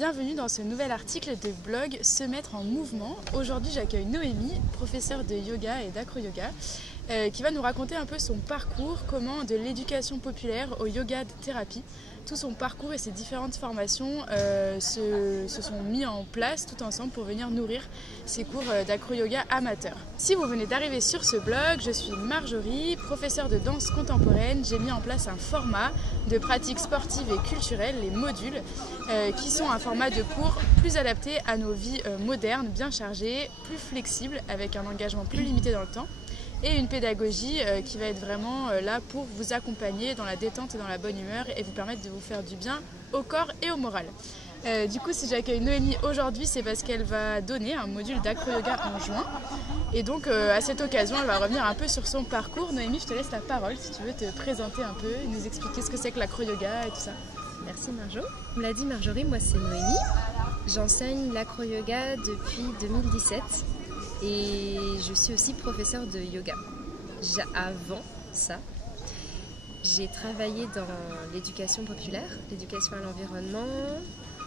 Bienvenue dans ce nouvel article de blog Se mettre en mouvement. Aujourd'hui j'accueille Noémie, professeure de yoga et d'acro-yoga, qui va nous raconter un peu son parcours, comment de l'éducation populaire au yoga de thérapie, tout son parcours et ses différentes formations se sont mis en place tout ensemble pour venir nourrir ses cours d'acro-yoga amateurs. Si vous venez d'arriver sur ce blog, je suis Marjorie, professeure de danse contemporaine. J'ai mis en place un format de pratiques sportives et culturelles, les modules, qui sont un format de cours plus adapté à nos vies modernes, bien chargées, plus flexibles, avec un engagement plus limité dans le temps. Et une pédagogie qui va être vraiment là pour vous accompagner dans la détente et dans la bonne humeur et vous permettre de vous faire du bien au corps et au moral. Du coup, si j'accueille Noémie aujourd'hui, c'est parce qu'elle va donner un module d'acro-yoga en juin. Et donc, à cette occasion, elle va revenir un peu sur son parcours. Noémie, je te laisse la parole si tu veux te présenter un peu, nous expliquer ce que c'est que l'acro-yoga et tout ça. Merci Marjo. Comme l'a dit Marjorie, moi c'est Noémie. J'enseigne l'acro-yoga depuis 2017. Et je suis aussi professeure de yoga. Avant ça, j'ai travaillé dans l'éducation populaire, l'éducation à l'environnement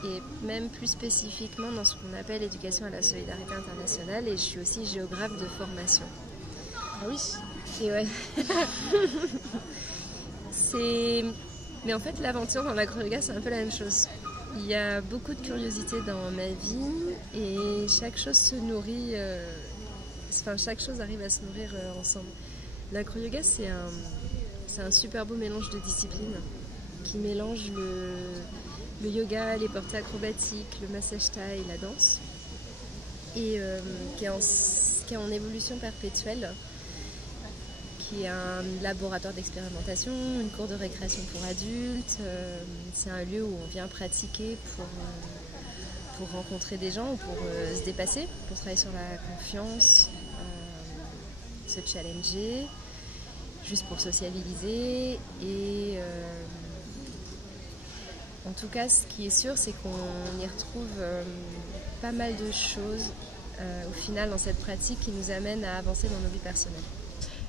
et même plus spécifiquement dans ce qu'on appelle l'éducation à la solidarité internationale, et je suis aussi géographe de formation. Ah oui. Et ouais. Mais en fait, l'aventure dans l'acro-yoga, c'est un peu la même chose. Il y a beaucoup de curiosité dans ma vie et chaque chose se nourrit, chaque chose arrive à se nourrir ensemble. L'acro-yoga, c'est un super beau mélange de disciplines qui mélange le yoga, les portées acrobatiques, le massage thaï, la danse, et qui est en évolution perpétuelle, qui est un laboratoire d'expérimentation, une cour de récréation pour adultes. C'est un lieu où on vient pratiquer pour rencontrer des gens ou pour se dépasser, pour travailler sur la confiance, se challenger, juste pour sociabiliser. Et en tout cas, ce qui est sûr, c'est qu'on y retrouve pas mal de choses au final dans cette pratique qui nous amènent à avancer dans nos vies personnelles.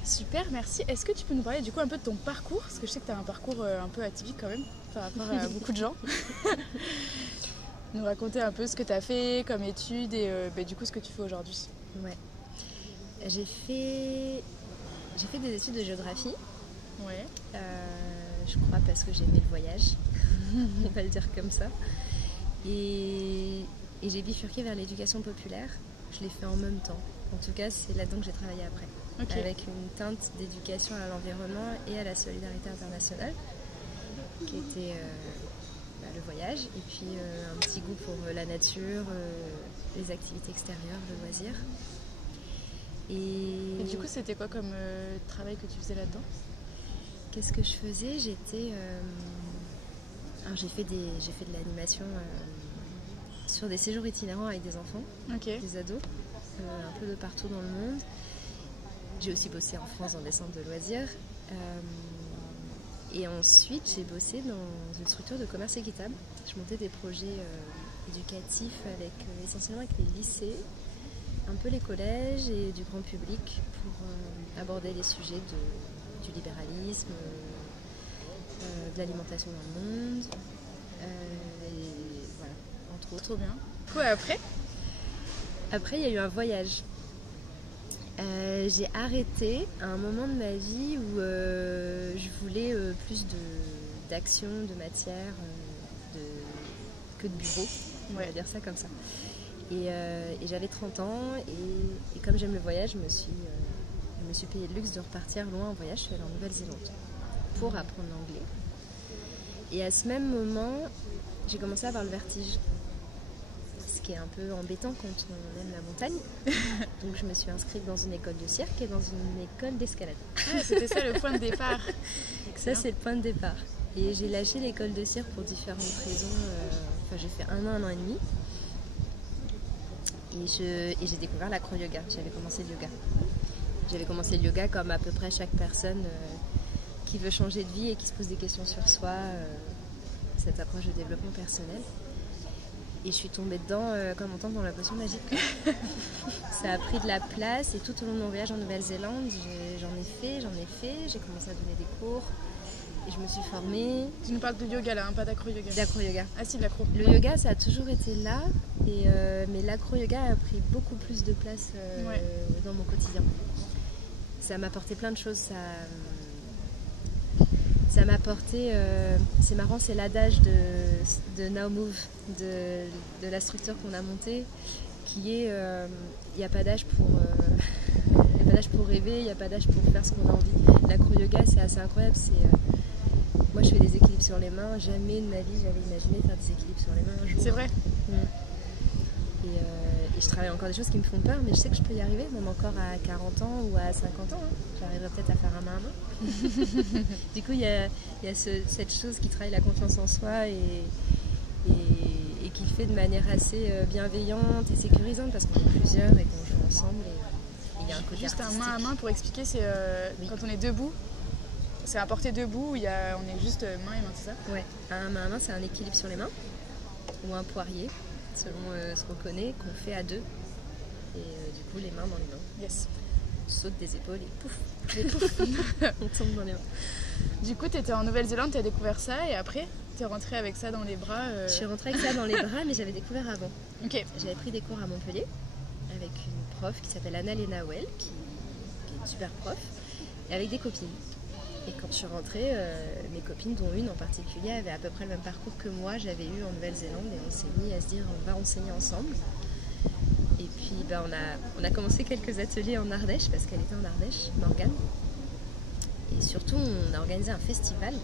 Super, merci. Est-ce que tu peux nous parler du coup un peu de ton parcours? Parce que je sais que tu as un parcours un peu atypique quand même par rapport à beaucoup de gens. Nous raconter un peu ce que tu as fait comme études et du coup ce que tu fais aujourd'hui. Ouais. J'ai fait des études de géographie. Ouais. Je crois parce que j'aimais le voyage, on va le dire comme ça. Et j'ai bifurqué vers l'éducation populaire. Je l'ai fait en même temps. En tout cas, c'est là-dedans que j'ai travaillé après. Okay. Avec une teinte d'éducation à l'environnement et à la solidarité internationale, qui était le voyage, et puis un petit goût pour la nature, les activités extérieures, le loisir. Et du coup, c'était quoi comme travail que tu faisais là-dedans? Qu'est-ce que je faisais? Alors j'ai fait de l'animation sur des séjours itinérants avec des enfants, okay, des ados, un peu de partout dans le monde. J'ai aussi bossé en France dans des centres de loisirs. Et ensuite, j'ai bossé dans une structure de commerce équitable. Je montais des projets éducatifs essentiellement avec les lycées, un peu les collèges et du grand public pour aborder les sujets du libéralisme, de l'alimentation dans le monde. Et voilà, entre autres. Trop bien. Quoi après? Après, il y a eu un voyage. J'ai arrêté à un moment de ma vie où je voulais plus d'action, de matière, que de bureau, on va dire ça comme ça. Et j'avais 30 ans et comme j'aime le voyage, je me suis payé le luxe de repartir loin en voyage. Je suis allée en Nouvelle-Zélande pour apprendre l'anglais. Et à ce même moment, j'ai commencé à avoir le vertige. Qui est un peu embêtant quand on aime la montagne. Donc je me suis inscrite dans une école de cirque et dans une école d'escalade. Ah, c'était ça le point de départ. Ça c'est le point de départ. Et j'ai lâché l'école de cirque pour différentes raisons. J'ai fait un an et demi. Et j'ai découvert l'acro-yoga. J'avais commencé le yoga comme à peu près chaque personne qui veut changer de vie et qui se pose des questions sur soi. Cette approche de développement personnel. Et je suis tombée dedans comme on tombe dans la potion magique. Ça a pris de la place et tout au long de mon voyage en Nouvelle-Zélande, j'en ai fait. J'ai commencé à donner des cours. Et je me suis formée. Tu nous parles de yoga là, hein, pas d'acro-yoga. D'acro-yoga. Ah si, de l'acro. Le yoga, ça a toujours été là, mais l'acro-yoga a pris beaucoup plus de place dans mon quotidien. Ça m'a apporté plein de choses. Ça m'a apporté, c'est marrant, c'est l'adage de Now Move, de l'instructeur qu'on a monté, qui est il n'y a pas d'âge pour rêver, il n'y a pas d'âge pour faire ce qu'on a envie. L'acro-yoga, c'est assez incroyable. Moi, je fais des équilibres sur les mains. Jamais de ma vie, j'avais imaginé faire des équilibres sur les mains un jour. C'est vrai. Et je travaille encore des choses qui me font peur, mais je sais que je peux y arriver, même encore à 40 ans ou à 50 ans. Hein. J'arriverai peut-être à faire un main à main. Du coup, il y a cette chose qui travaille la confiance en soi et qui le fait de manière assez bienveillante et sécurisante parce qu'on est plusieurs et qu'on joue ensemble. Et il y a un côté juste artistique. Un main à main pour expliquer, c'est quand on est debout. C'est un porté debout, on est juste main et main, c'est ça? Ouais, un main à main, c'est un équilibre sur les mains ou un poirier, selon ce qu'on connaît, qu'on fait à deux. Et du coup, les mains dans les mains. Yes. On saute des épaules et pouf, on tombe dans les mains. Du coup, tu étais en Nouvelle-Zélande, tu as découvert ça et après, tu es rentrée avec ça dans les bras. Je suis rentrée avec ça dans les bras, mais j'avais découvert avant. Ok. J'avais pris des cours à Montpellier avec une prof qui s'appelle Anna-Lena Well, qui est une super prof, et avec des copines. Et quand je suis rentrée, mes copines, dont une en particulier, avait à peu près le même parcours que moi, j'avais eu en Nouvelle-Zélande, et on s'est mis à se dire on va enseigner ensemble. Et puis on a commencé quelques ateliers en Ardèche, parce qu'elle était en Ardèche, Morgane. Et surtout, on a organisé un festival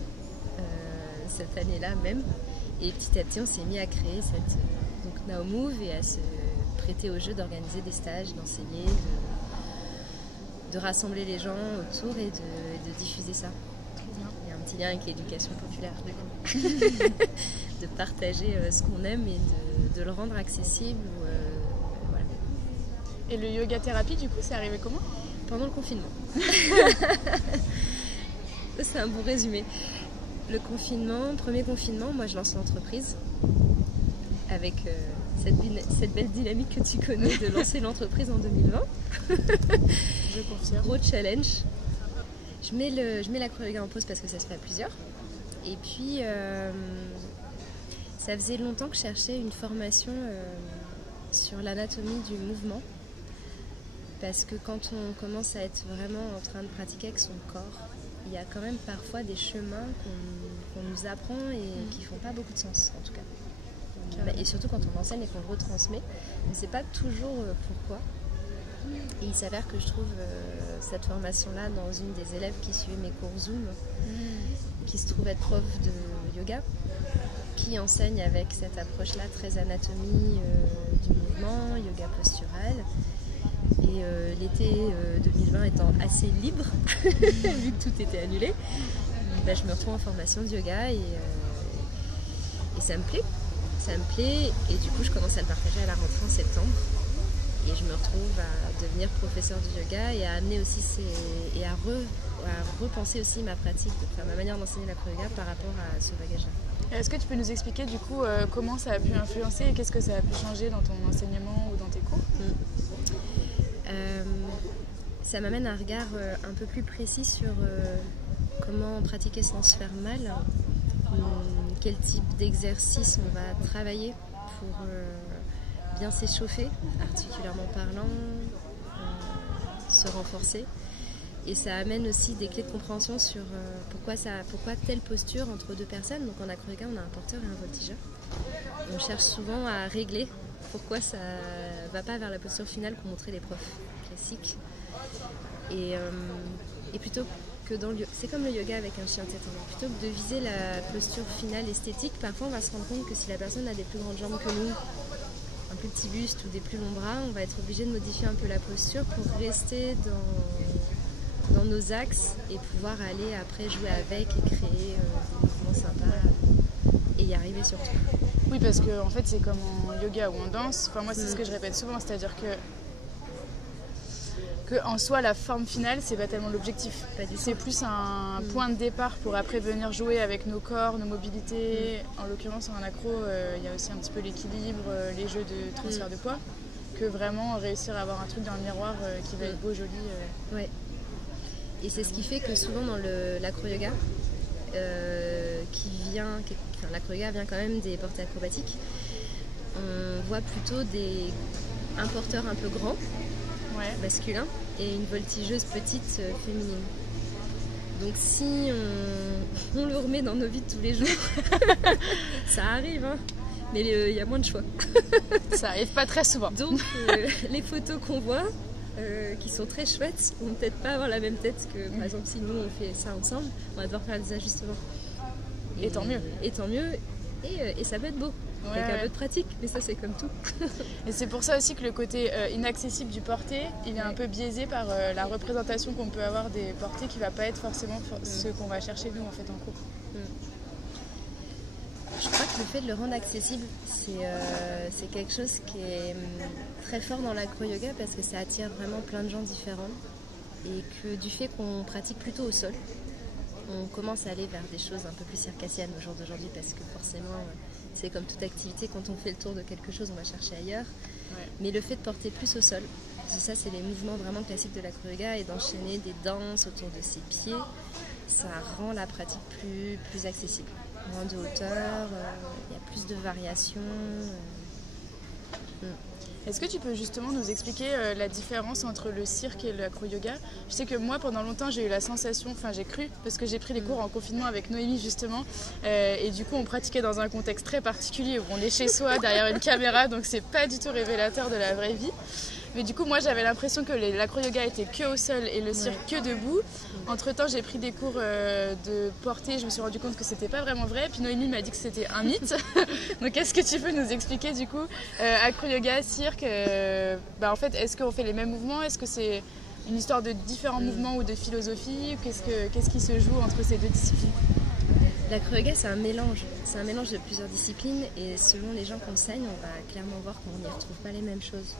cette année-là même. Et petit à petit, on s'est mis à créer donc Now Move et à se prêter au jeu d'organiser des stages, d'enseigner, de rassembler les gens autour et de diffuser ça. Il y a un petit lien avec l'éducation populaire, du coup. De partager ce qu'on aime et de le rendre accessible. Voilà. Et le yoga thérapie, du coup, c'est arrivé comment? Pendant le confinement. C'est un bon résumé. Le confinement, premier confinement, moi je lance l'entreprise avec cette belle dynamique que tu connais de lancer l'entreprise en 2020. Je confirme. Gros challenge. Je mets l'acro-yoga en pause parce que ça se fait à plusieurs. Et puis, ça faisait longtemps que je cherchais une formation sur l'anatomie du mouvement. Parce que quand on commence à être vraiment en train de pratiquer avec son corps, il y a quand même parfois des chemins qu'on nous apprend et qui font pas beaucoup de sens, en tout cas. Et surtout quand on enseigne et qu'on le retransmet, on ne sait pas toujours pourquoi. Et il s'avère que je trouve cette formation-là dans une des élèves qui suivait mes cours Zoom, qui se trouve être prof de yoga, qui enseigne avec cette approche-là très anatomie du mouvement, yoga postural. Et l'été 2020 étant assez libre, vu que tout était annulé, je me retrouve en formation de yoga et ça me plaît. Ça me plaît et du coup je commence à le partager à la rentrée en septembre. Et je me retrouve à devenir professeur de yoga et à amener aussi à repenser aussi ma pratique, ma manière d'enseigner l'acro-yoga par rapport à ce bagage-là. Est-ce que tu peux nous expliquer du coup comment ça a pu influencer et qu'est-ce que ça a pu changer dans ton enseignement ou dans tes cours? Ça m'amène un regard un peu plus précis sur comment pratiquer sans se faire mal, quel type d'exercice on va travailler pour bien s'échauffer, articulairement parlant, se renforcer. Et ça amène aussi des clés de compréhension sur pourquoi telle posture entre deux personnes. Donc en acro-yoga, on a un porteur et un voltigeur. On cherche souvent à régler pourquoi ça ne va pas vers la posture finale qu'ont montré les profs classiques. Et plutôt que c'est comme le yoga avec un chien tête en l'air. Plutôt que de viser la posture finale esthétique, parfois on va se rendre compte que si la personne a des plus grandes jambes que nous, un plus petit buste ou des plus longs bras, on va être obligé de modifier un peu la posture pour rester dans nos axes et pouvoir aller après jouer avec et créer des mouvements sympas et y arriver surtout. Oui, parce que en fait c'est comme en yoga ou en danse, enfin moi c'est ce que je répète souvent, c'est-à-dire que en soi la forme finale c'est pas tellement l'objectif, c'est plus un point de départ pour après venir jouer avec nos corps, nos mobilités. En l'occurrence en accro il y a aussi un petit peu l'équilibre, les jeux de transfert de poids, que vraiment réussir à avoir un truc dans le miroir qui va être beau, joli. Ouais. Et c'est ce qui fait que souvent dans l'acro-yoga, l'acro-yoga vient quand même des portés acrobatiques. On voit plutôt un porteur un peu grand, masculin, et une voltigeuse petite féminine. Donc si on le remet dans nos vies de tous les jours, ça arrive, hein, mais il y a moins de choix. Ça arrive pas très souvent. Donc les photos qu'on voit, qui sont très chouettes, vont peut-être pas avoir la même tête que, par exemple, si nous on fait ça ensemble, on va devoir faire des ajustements. Et tant mieux. Et tant mieux, et ça va être beau. Avec un peu de pratique, mais ça c'est comme tout. Et c'est pour ça aussi que le côté inaccessible du porté, il est un peu biaisé par la représentation qu'on peut avoir des portés qui va pas être forcément ce qu'on va chercher nous en fait en cours. Je crois que le fait de le rendre accessible, c'est quelque chose qui est très fort dans l'acro-yoga parce que ça attire vraiment plein de gens différents et que du fait qu'on pratique plutôt au sol, on commence à aller vers des choses un peu plus circassiennes au jour d'aujourd'hui parce que forcément, c'est comme toute activité, quand on fait le tour de quelque chose, on va chercher ailleurs. Mais le fait de porter plus au sol, ça c'est les mouvements vraiment classiques de l'acro-yoga et d'enchaîner des danses autour de ses pieds, ça rend la pratique plus accessible. Moins de hauteur, il y a plus de variations. Est-ce que tu peux justement nous expliquer la différence entre le cirque et l'acro-yoga? Je sais que moi, pendant longtemps, j'ai eu la sensation, enfin j'ai cru, parce que j'ai pris les cours en confinement avec Noémie justement, et du coup on pratiquait dans un contexte très particulier où on est chez soi, derrière une caméra, donc c'est pas du tout révélateur de la vraie vie. Mais du coup, moi j'avais l'impression que l'acro-yoga était que au sol et le cirque que debout. Entre temps, j'ai pris des cours de portée, je me suis rendu compte que c'était pas vraiment vrai. Puis Noémie m'a dit que c'était un mythe. Donc, est-ce que tu peux nous expliquer du coup, acro-yoga, cirque, en fait, est-ce qu'on fait les mêmes mouvements? Est-ce que c'est une histoire de différents mouvements ou de philosophie? Qu'est-ce qui se joue entre ces deux disciplines? L'acro-yoga, c'est un mélange de plusieurs disciplines et selon les gens qu'on enseigne, on va clairement voir qu'on n'y retrouve pas les mêmes choses.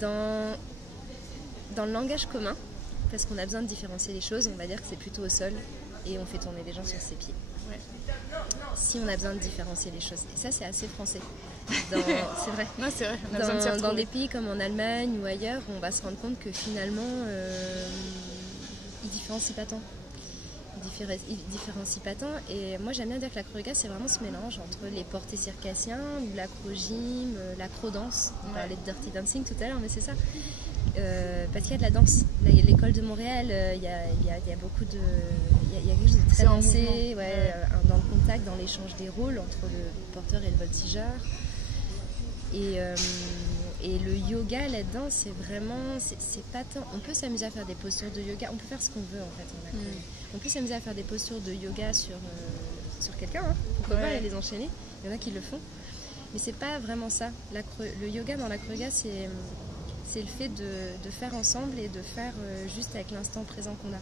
Dans le langage commun, parce qu'on a besoin de différencier les choses, on va dire que c'est plutôt au sol et on fait tourner les gens sur ses pieds. Si on a besoin de différencier les choses, et ça c'est assez français. C'est vrai. Non, c'est vrai. On a besoin de s'y retrouver. Dans des pays comme en Allemagne ou ailleurs, on va se rendre compte que finalement, ils différencient pas tant. Ils différencient pas tant. Et moi j'aime bien dire que l'acro-yoga c'est vraiment ce mélange entre les portés circassiens, l'acro-gym, l'acro-danse. On parlait de dirty dancing tout à l'heure, mais c'est ça. Parce qu'il y a de la danse. Là, il y a l'école de Montréal, il y a beaucoup de. Il y a quelque chose de très dansé, dans le contact, dans l'échange des rôles entre le porteur et le voltigeur. Et le yoga là-dedans, c'est vraiment. C'est pas tant. On peut s'amuser à faire des postures de yoga, on peut faire ce qu'on veut en fait. On peut s'amuser à faire des postures de yoga sur quelqu'un, hein. Pourquoi pas les enchaîner. Il y en a qui le font. Mais c'est pas vraiment ça. Le yoga dans l'acro-yoga, c'est le fait de faire ensemble et de faire juste avec l'instant présent qu'on a.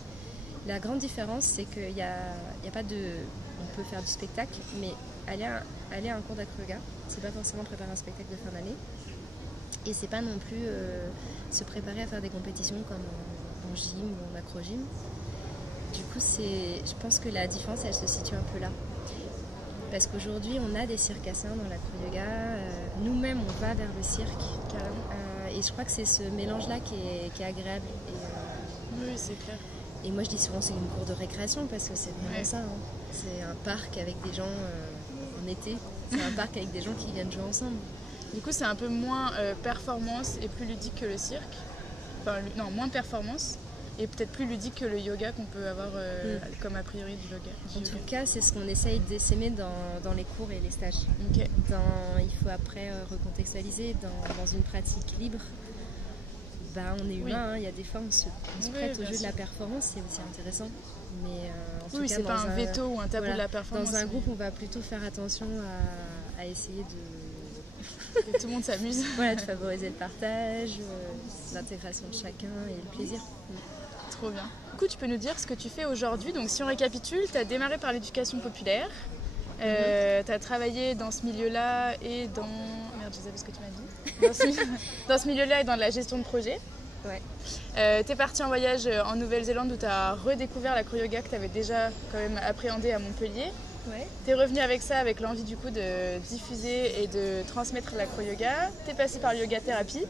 La grande différence, c'est qu'il y a pas de... On peut faire du spectacle, mais aller à un cours d'acro-yoga, c'est pas forcément préparer un spectacle de fin d'année. Et c'est pas non plus se préparer à faire des compétitions comme en gym ou en acro-gym. Du coup, je pense que la différence, elle se situe un peu là. Parce qu'aujourd'hui, on a des circassiens dans l'acro-yoga. Nous-mêmes, on va vers le cirque. Et je crois que c'est ce mélange-là qui est agréable. Oui, c'est clair. Et moi, je dis souvent c'est une cour de récréation parce que c'est vraiment ça. Hein. C'est un parc avec des gens en été. C'est un parc avec des gens qui viennent jouer ensemble. Du coup, c'est un peu moins performance et plus ludique que le cirque. Enfin, non, moins performance et peut-être plus ludique que le yoga qu'on peut avoir comme a priori du yoga. En tout cas, c'est ce qu'on essaye d'essaimer dans les cours et les stages. Okay. Il faut après recontextualiser dans une pratique libre. On est humain, il y a des fois on se prête au jeu de la performance, c'est aussi intéressant. Mais en tout cas, c'est pas un veto ou un tabou de la performance. Dans un groupe, on va plutôt faire attention à essayer que tout le monde s'amuse. De favoriser le partage, l'intégration de chacun et le plaisir. Trop bien. Du coup, tu peux nous dire ce que tu fais aujourd'hui. Donc, si on récapitule, tu as démarré par l'éducation populaire. Tu as travaillé dans ce milieu-là et dans... Merde, je sais pas ce que tu m'as dit. Dans ce milieu-là et dans la gestion de projet. Tu es partie en voyage en Nouvelle-Zélande où tu as redécouvert l'acro-yoga que tu avais déjà quand même appréhendé à Montpellier. Ouais. Tu es revenu avec ça, avec l'envie du coup de diffuser et de transmettre l'acro-yoga. Tu es passé par le yoga thérapie.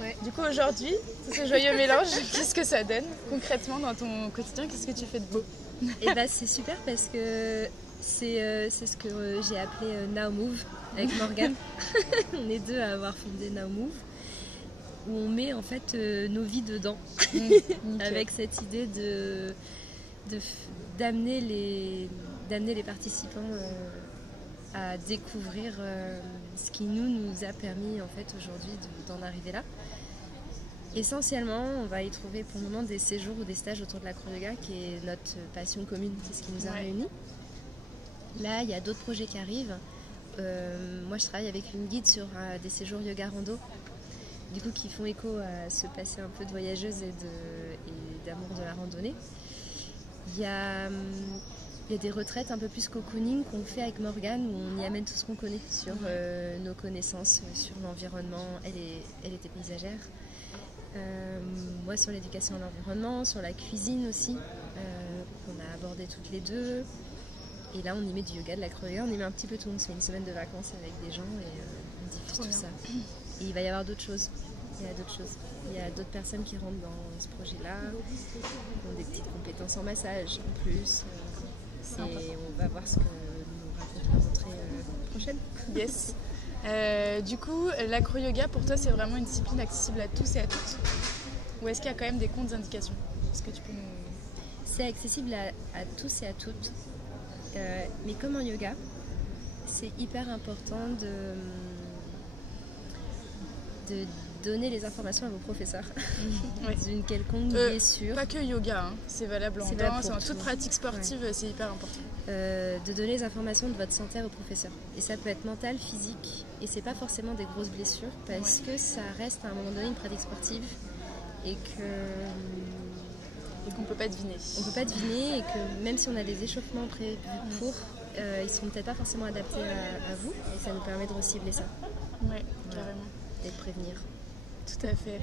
Ouais. Du coup aujourd'hui, tout ce joyeux mélange, qu'est-ce que ça donne concrètement dans ton quotidien? Qu'est-ce que tu fais de beau? Et bah c'est super parce que c'est ce que j'ai appelé Now Move avec Morgane. On est deux à avoir fondé Now Move, où on met en fait nos vies dedans, avec cette idée d'amener les participants à découvrir ce qui nous a permis en fait aujourd'hui d'en arriver là. Essentiellement, on va y trouver pour le moment des séjours ou des stages autour de l'acro-yoga, qui est notre passion commune, c'est ce qui nous a réunis. Là, il y a d'autres projets qui arrivent. Moi, je travaille avec une guide sur des séjours yoga rando, du coup, qui font écho à ce passé un peu de voyageuse et d'amour de la randonnée. Il y a des retraites un peu plus cocooning qu'on fait avec Morgane, où on y amène tout ce qu'on connaît sur nos connaissances, sur l'environnement. Elle était paysagère. Moi sur l'éducation à l'environnement, sur la cuisine aussi, qu'on a abordé toutes les deux. Et là on y met du yoga, de l'acro-yoga, on y met un petit peu tout. On se fait une semaine de vacances avec des gens et on diffuse tout ça. Et il va y avoir d'autres choses. Il y a d'autres personnes qui rentrent dans ce projet-là, qui ont des petites compétences en massage en plus. Et on va voir ce que nous raconte la rentrée prochaine. Yes. Du coup, l'acro-yoga pour toi c'est vraiment une discipline accessible à tous et à toutes? Ou est-ce qu'il y a quand même des contre-indications? Est-ce que tu peux nous... C'est accessible à tous et à toutes. Mais comme en yoga, c'est hyper important de donner les informations à vos professeurs d'une quelconque blessure. Pas que yoga, hein. C'est valable en danse, en toute pratique sportive, c'est hyper important. De donner les informations de votre santé à vos professeurs. Et ça peut être mental, physique, et c'est pas forcément des grosses blessures, parce que ça reste à un moment donné une pratique sportive et qu'on peut pas deviner. On peut pas deviner, et que même si on a des échauffements prévus pour, ils sont peut-être pas forcément adaptés à vous, et ça nous permet de recibler ça. Ouais, carrément. Et de prévenir. Tout à fait.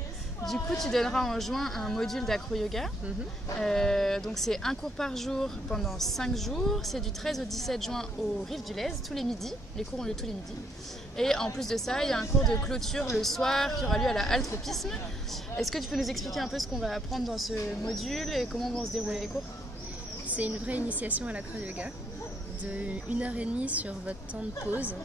Du coup, tu donneras en juin un module d'acro-yoga. Donc c'est un cours par jour pendant 5 jours. C'est du 13 au 17 juin au Rive du Lez, tous les midis. Les cours ont lieu tous les midis. Et en plus de ça, il y a un cours de clôture le soir qui aura lieu à la halle Tropisme. Est-ce que tu peux nous expliquer un peu ce qu'on va apprendre dans ce module et comment vont se dérouler les cours? C'est une vraie initiation à l'acro-yoga, de 1h30 sur votre temps de pause,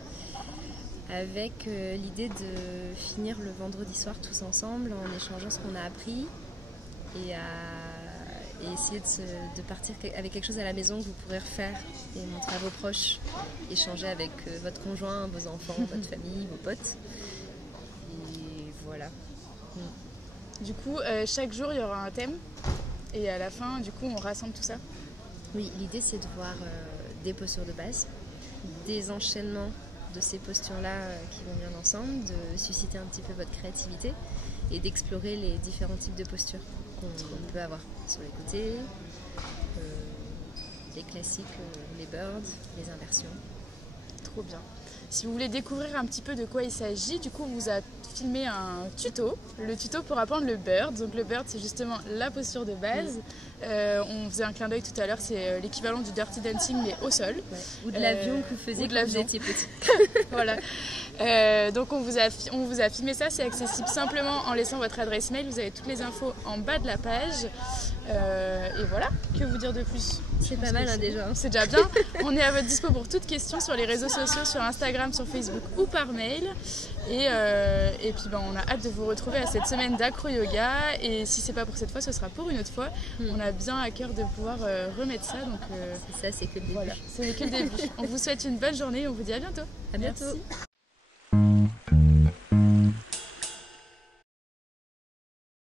avec l'idée de finir le vendredi soir tous ensemble en échangeant ce qu'on a appris et essayer de partir avec quelque chose à la maison que vous pourrez refaire et montrer à vos proches, échanger avec votre conjoint, vos enfants, votre famille, vos potes. Et voilà. Du coup, chaque jour il y aura un thème et à la fin, du coup, on rassemble tout ça? Oui, l'idée c'est de voir des postures de base, des enchaînements de ces postures-là qui vont bien ensemble, de susciter un petit peu votre créativité et d'explorer les différents types de postures qu'on peut avoir sur les côtés, les classiques, les birds, les inversions. Trop bien. Si vous voulez découvrir un petit peu de quoi il s'agit, du coup on vous a filmé un tuto, le tuto pour apprendre le bird. Donc le bird c'est justement la posture de base. On faisait un clin d'œil tout à l'heure, c'est l'équivalent du dirty dancing mais au sol. Ouais. Ou de l'avion que vous faisiez quand vous étiez petit. Voilà. Donc on vous a filmé ça, c'est accessible simplement en laissant votre adresse mail. Vous avez toutes les infos en bas de la page. Et voilà, que vous dire de plus? C'est pas mal déjà. C'est déjà bien. On est à votre dispo pour toutes questions sur les réseaux sociaux, sur Instagram, sur Facebook ou par mail. Et puis on a hâte de vous retrouver à cette semaine d'acro-yoga. Et si c'est pas pour cette fois, ce sera pour une autre fois. On a bien à cœur de pouvoir remettre ça. Donc c'est ça, c'est que le début. Voilà, c'est que le début. On vous souhaite une bonne journée et on vous dit à bientôt. À bientôt. Merci.